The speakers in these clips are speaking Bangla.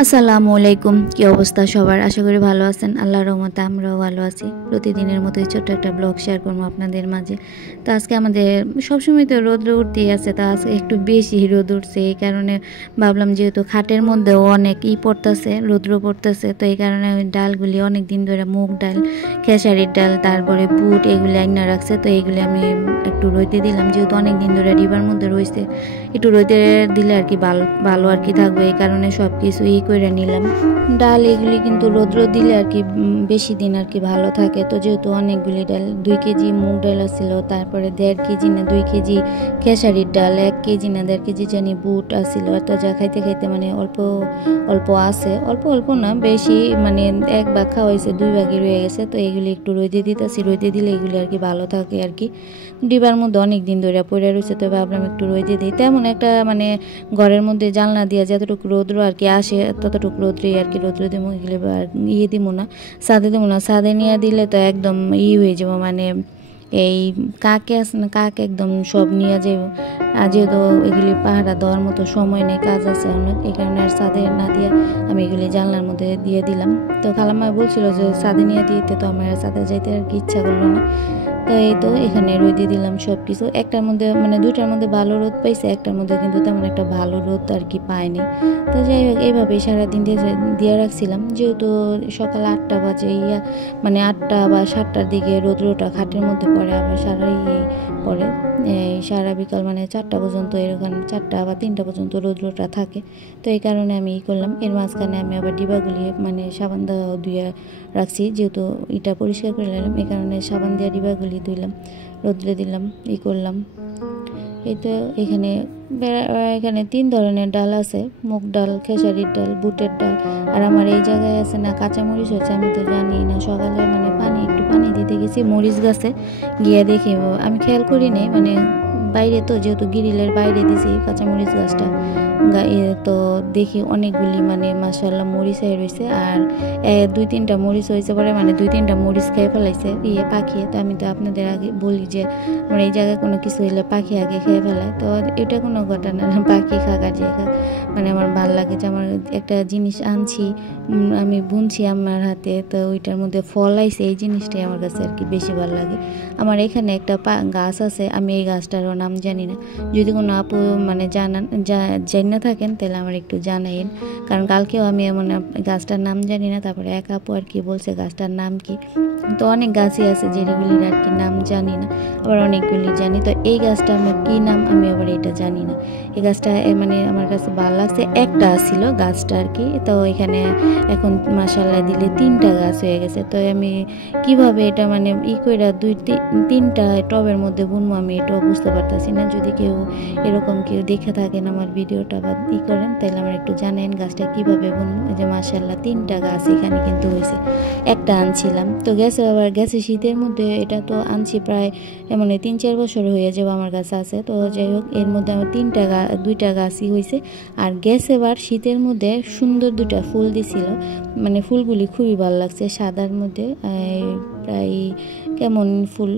আসসালামু আলাইকুম। কি অবস্থা সবার? আশা করি ভালো আছেন। আল্লাহর রহমতে আমরাও ভালো আছি। প্রতিদিনের মতোই ছোট্ট একটা ব্লগ শেয়ার করবো আপনাদের মাঝে। তো আজকে আমাদের সবসময় তো রোদ উঠতেই আছে, তা আজকে একটু বেশি রোদ উঠছে। এই কারণে ভাবলাম যেহেতু খাটের মধ্যেও অনেক পড়তেছে, রৌদ্র পড়তেছে, তো এই কারণে ওই ডালগুলি অনেক দিন ধরে মুগ ডাল, খেসারির ডাল, তারপরে বুট এগুলি আইনা রাখছে। তো এইগুলি আমি একটু রইতে দিলাম, যেহেতু অনেক দিন ধরে ডিবার মধ্যে রয়েছে, একটু রইতে দিলে আর কি ভালো আর কি থাকবে। এই কারণে সব কিছু করে নিলাম। ডাল এগুলি কিন্তু রৌদ্র দিলে আর কি বেশি দিন আর কি ভালো থাকে। তো যেহেতু অনেকগুলি ডাল, 2 কেজি মুগ ডাল আসছিল, তারপরে 1.5 কেজি না 2 কেজি খেসারির ডাল, 1 কেজি না 1.5 কেজি জানি বুট আসছিল। তো যা খাইতে খাইতে মানে অল্প অল্প আছে, অল্প অল্প না বেশি, মানে 1 ভাগ খাওয়া হয়েছে, 2 ভাগই রয়ে গেছে। তো এগুলি একটু রোদে দিতেছি, রোদে দিলে এগুলি আর কি ভালো থাকে আর কি। ডিবার মধ্যে অনেক দিন ধরে পড়ে রয়েছে, তো ভাবলাম একটু রোদে দিই। তেমন একটা মানে ঘরের মধ্যে জানলা দিয়ে যতটুকু রৌদ্র আর কি আসে ততটুকু রৌদ্রই আর কি, রৌদ্র দেবো এগুলো আর দিব না, ছাদে দেবো না। ছাদে নিয়ে দিলে তো একদম হয়ে যাবো, মানে এই কাকে আছে না, কাক একদম সব নিয়ে যাবো। আর যেহেতু এগুলি পাহারা দেওয়ার মতো সময় নেই, কাজ আছে অনেক, এই কারণে আর ছাদে না দিয়ে আমি এগুলি জানলার মধ্যে দিয়ে দিলাম। তো খালাম্মা বলছিল যে ছাদে নিয়ে দিতে, তো আমার ছাদে যাইতে আর কি ইচ্ছা করলো না। তো এই তো এখানে রোদে দিলাম সব কিছু। একটার মধ্যে মানে 2টার মধ্যে ভালো রোদ পাইছে, একটার মধ্যে কিন্তু তেমন একটা ভালো রোদ আর কি পায়নি। তো যাই হোক এইভাবেই সারাদিন দিয়ে রাখছিলাম। যেহেতু সকাল 8টা বাজে, মানে 8টা বা 7টার দিকে রৌদ্রটা খাটের মধ্যে পড়ে, আবার পড়ে এই সারা বিকাল মানে 4টা পর্যন্ত, এরকম 4টা বা 3টা পর্যন্ত রৌদ্রটা থাকে। তো এই কারণে আমি করলাম। এর মাঝখানে আমি আবার ডিবাগুলি মানে সাবান ধুয়ে রাখছি, যেহেতু এটা পরিষ্কার করে নিলাম, এই কারণে সাবান দিয়ে ডিবাগুলি ধুইলাম, রোদ্রে দিলাম, করলাম। এই তো এখানে 3 ধরনের ডাল আছে, মুগ ডাল, খেসারির ডাল, বুটের ডাল। আর আমার এই জায়গায় আছে না কাঁচামরিচ হয়েছে, আমি তো জানি না। সকালে মানে একটু পানি দিতে গেছি মরিচ গাছে, গিয়ে দেখি আমি খেয়াল করি নাই, মানে বাইরে তো যেহেতু গ্রিলের বাইরে দিছি কাঁচামরিচ গাছটা, তো দেখি অনেকগুলি মানে মাশাআল্লাহ মরিচ হয়ে রয়েছে। আর 2-3টা মরিচ হয়েছে পরে, মানে 2-3টা মরিচ খেয়ে ফেলাইছে পাখি। তো আমি তো আপনাদের আগে বলি যে আমার এই জায়গায় কোনো কিছু হইলে পাখি আগে খেয়ে ফেলায়, তো এটা কোনো ঘটনা না, পাখি খাকার জায়গা। মানে আমার ভালো লাগে যে আমার একটা জিনিস আনছি, আমি বুনছি আমার হাতে, তো ওইটার মধ্যে ফল আইছে, এই জিনিসটাই আমার কাছে আর কি বেশি ভালো লাগে। আমার এখানে একটা গাছ আছে, আমি এই গাছটারও নাম জানি না। যদি কোনো আপু মানে জানা থাকেন তাহলে আমার একটু জানাইন, কারণ কালকেও আমি এমন গাছটার নাম জানি না, তারপরে এক আপু আর কি বলছে গাছটার নাম কি। তো অনেক গাছই আছে যেগুলির আর কি নাম জানি না, আবার অনেকগুলি জানি। তো এই গাছটা আমার কী নাম আমি আবার এটা জানি না। এই গাছটা মানে আমার কাছে ভালো লাগছে, একটা ছিল গাছটা আর কি। তো এখানে এখন মাশাআল্লাহ দিলে 3টা গাছ হয়ে গেছে। তো আমি কিভাবে এটা মানে কইরা 2-3টা টবের মধ্যে বুনবো আমি এটাও বুঝতে পারতেছি না। যদি কেউ এরকম কেউ দেখে থাকেন আমার ভিডিওটা বা করেন, তাহলে আমার একটু জানেন গাছটা কিভাবে বুনবো। যে মাশাআল্লাহ 3টা গাছ এখানে কিন্তু হয়েছে, একটা আনছিলাম তো গেছে শীতের মধ্যে। এটা তো আনছি প্রায় মানে 3-4 বছর হয়ে যাবে আমার কাছে আছে। তো যাই হোক এর মধ্যে আমার 2টা গাছই হয়েছে। আর গেছে এবার শীতের মধ্যে সুন্দর 2টা ফুল দিছিল, মানে ফুলগুলি খুবই ভালো লাগছে, সাদার মধ্যে প্রায় কেমন ফুল,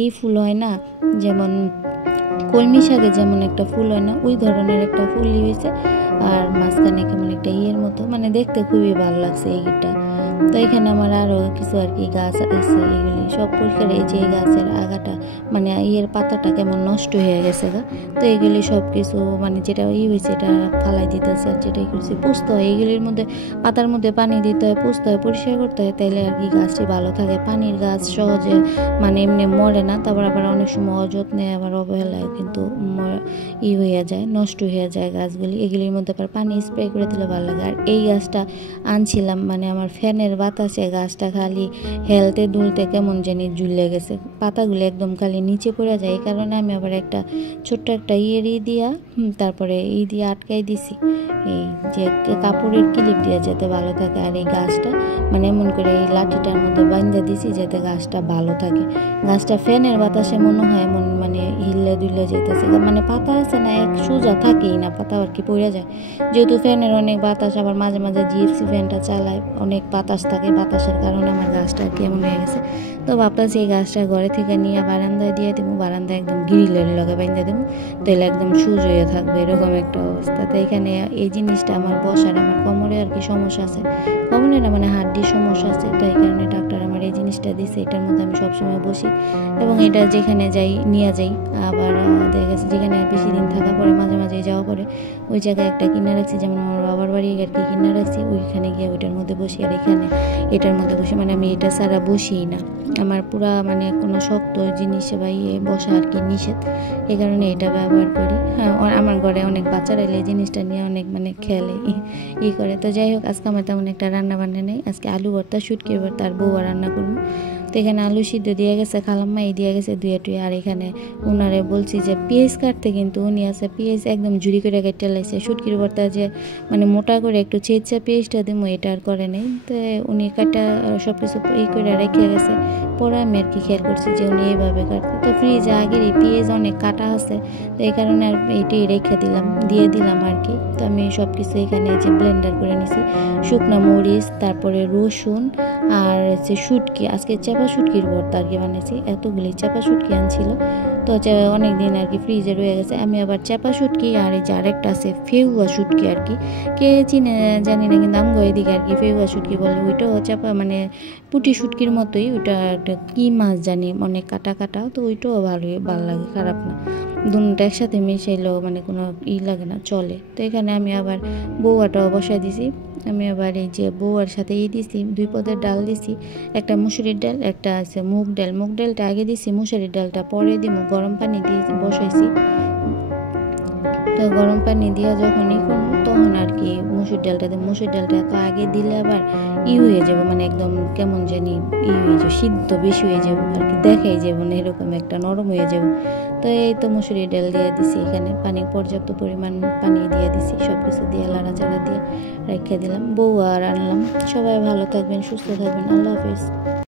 এই ফুল হয় না যেমন কলমি শাকে যেমন একটা ফুল হয় না, ওই ধরনের একটা ফুলই হয়েছে। আর মাঝখানে কেমন একটা মতো, মানে দেখতে খুবই ভালো লাগছে এইটা। তো এখানে আমার আরও কিছু আর কি গাছ আছে, এগুলি সব পরিষ্কার। এই যে এই গাছের আগাটা মানে পাতাটা কেমন নষ্ট হয়ে গেছে গা, তো এগুলি সব কিছু মানে যেটা হয়েছে এটা ফালাই দিতেছে। আর যেটা করছে পুষতে হয়, এইগুলির মধ্যে পাতার মধ্যে পানি দিতে হয়, পুষতে হয়, পরিষ্কার করতে হয়, তাইলে আর কি গাছটি ভালো থাকে। পানির গাছ সহজে মানে এমনি মরে না, তারপর আবার অনেক সময় অযত্নে আবার অবহেলায় কিন্তু হয়ে যায়, নষ্ট হয়ে যায় গাছগুলি। এগুলির মধ্যে আবার পানি স্প্রে করে দিলে ভালো লাগে। আর এই গাছটা আনছিলাম মানে আমার ফ্যানের বাতাসে গাছটা খালি হেলতে দুলতে কেমন জানি ঝুলে গেছে, পাতাগুলো একদম খালি নিচে পড়ে যায়। এই কারণে আমি আবার একটা ছোট্ট একটা দিয়া তারপরে দিয়ে আটকাই দিছি, এই যে কাপড়ের ক্লিপ দিয়ে যাতে ভালো থাকে। আর এই গাছটা মানে এমন করে এই লাঠিটার মধ্যে বাঁধা দিছি যাতে গাছটা ভালো থাকে। গাছটা ফ্যানের বাতাসে মনে হয় এমন মানে হিললে দুলে যেতেছে, মানে পাতা আছে না এক সোজা থাকেই না, পাতা আর কি পড়ে যায়। যেহেতু ফ্যানের অনেক বাতাস, আবার মাঝে মাঝে জিপসি ফ্যানটা চালায়, অনেক বাতাস থাকে, বাতাসের কারণে আমার গাছটা আর কি এমন হয়ে গেছে। তো ভাবতেছি এই গাছটা ঘরে থেকে নিয়ে বারান্দায় দিয়ে দেবো, বারান্দায় একদম গ্রিলের লগে বাইন্ধে দেবো, তাহলে একদম সুজ হয়ে থাকবে, এরকম একটা অবস্থা। তো এখানে এই জিনিসটা আমার বসার, আমার কোমরে আর কি সমস্যা আছে, কোমরে না মানে হাড্ডির সমস্যা আছে, তো এই কারণে ডাক্তার আমার এই জিনিসটা দিছে। এটার মধ্যে আমি সবসময় বসি এবং এটা যেখানে যাই নিয়ে যাই। আবার দেখা গেছে যেখানে বেশি দিন থাকা পরে মাঝে মাঝে যাওয়া পরে ওই জায়গায় একটা কিনে রাখছি, যেমন আমার বাবার বাড়ি আর কি কিনে রাখছি, ওইখানে গিয়ে ওইটার মধ্যে বসি। আর এখানে এটার মধ্যে বসি, মানে আমি এটা ছাড়া বসিই না, আমার পুরা মানে কোনো শক্ত জিনিসে বা বসা আর কি নিষেধ, এই কারণে এটা ব্যবহার করি। হ্যাঁ, আমার ঘরে অনেক বাচ্চারা এলে এই জিনিসটা নিয়ে অনেক মানে খেলে করে। তো যাই হোক, আজকে আমার তেমন একটা রান্না বান্না নেই, আজকে আলু ভর্তা, শুটকির ভর্তা আর বউয়া রান্না করবো। তো এখানে আলু সিদ্ধ দিয়ে গেছে, খালাম্মা এই দিয়ে গেছে দুয়ে টুয়ে। আর এখানে উনারে বলছি যে পেঁয়াজ কাটতে, কিন্তু উনি আছে পেঁয়াজ একদম ঝুড়ি করে কেটে লাইছে। শুটকির ভর্তা যে মানে মোটা করে একটু ছেঁচা পেঁয়াজটা দিব, এটা আর করে নেই। তো উনি কাটা সব কিছু করে রেখে গেছে, পরে আমি আর কি খেয়াল করছি যে উনি এইভাবে কাটতে। তো ফ্রিজে আগের এই পেঁয়াজ অনেক কাটা আছে, তো এই কারণে আর এটাই রেখে দিয়ে দিলাম আর কি। তো আমি সব কিছু এখানে যে ব্লেন্ডার করে নিছি, শুকনো মরিচ, তারপরে রসুন আর হচ্ছে শুটকি, আজকে চাপা শুটকির ভর্তা আর কি বানিয়েছি। এতগুলি চাপা শুটকি আনছিল, তো অনেক দিন আর কি ফ্রিজে রয়ে গেছে। আমি আবার চাপা শুটকি আর এই যে আরেকটা আছে ফেউয়া শুটকি আর কি, কে চিনে জানি না, কিন্তু আমগো এদিকে আর কি ফেউয়া শুটকি বলে। ওইটাও চাপা মানে পুঁটি শুটকির মতোই, ওইটা একটা কী মাছ জানি অনেক কাটা কাটা, তো ওইটাও ভালো লাগে, খারাপ না। দুটো একসাথে মিশাইলেও মানে কোনো লাগে না, চলে। তো এখানে আমি আবার বউয়াটাও বসাই দিছি। আমি আবার এই যে বউয়ার সাথে দিছি 2 পদের ডাল দিছি, একটা মুসুরির ডাল, একটা আছে মুগ ডাল। মুগ ডালটা আগে দিছি, মুসুরির ডালটা পরে দিব। গরম পানি দিয়ে বসাইছি, তো গরম পানি দিয়ে যখনই করবো তখন আর কি মুসুর ডালটা দেবো। মুসুর ডালটা এত আগে দিলে আবার হয়ে যাবো, মানে একদম কেমন জানি হয়ে যাবো, সিদ্ধ বেশি হয়ে যাবো আর কি, দেখাই যাবো না, এরকম একটা নরম হয়ে যাবো। তো এই তো মুসুরির ডাল দিয়ে দিছি, এখানে পানি পর্যাপ্ত পরিমাণ পানি দিয়ে দিছি, সব কিছু দিয়ে লাড়াচাড়া দিয়ে রেখে দিলাম। বউ আর আনলাম। সবাই ভালো থাকবেন, সুস্থ থাকবেন, আল্লাহ হাফিজ।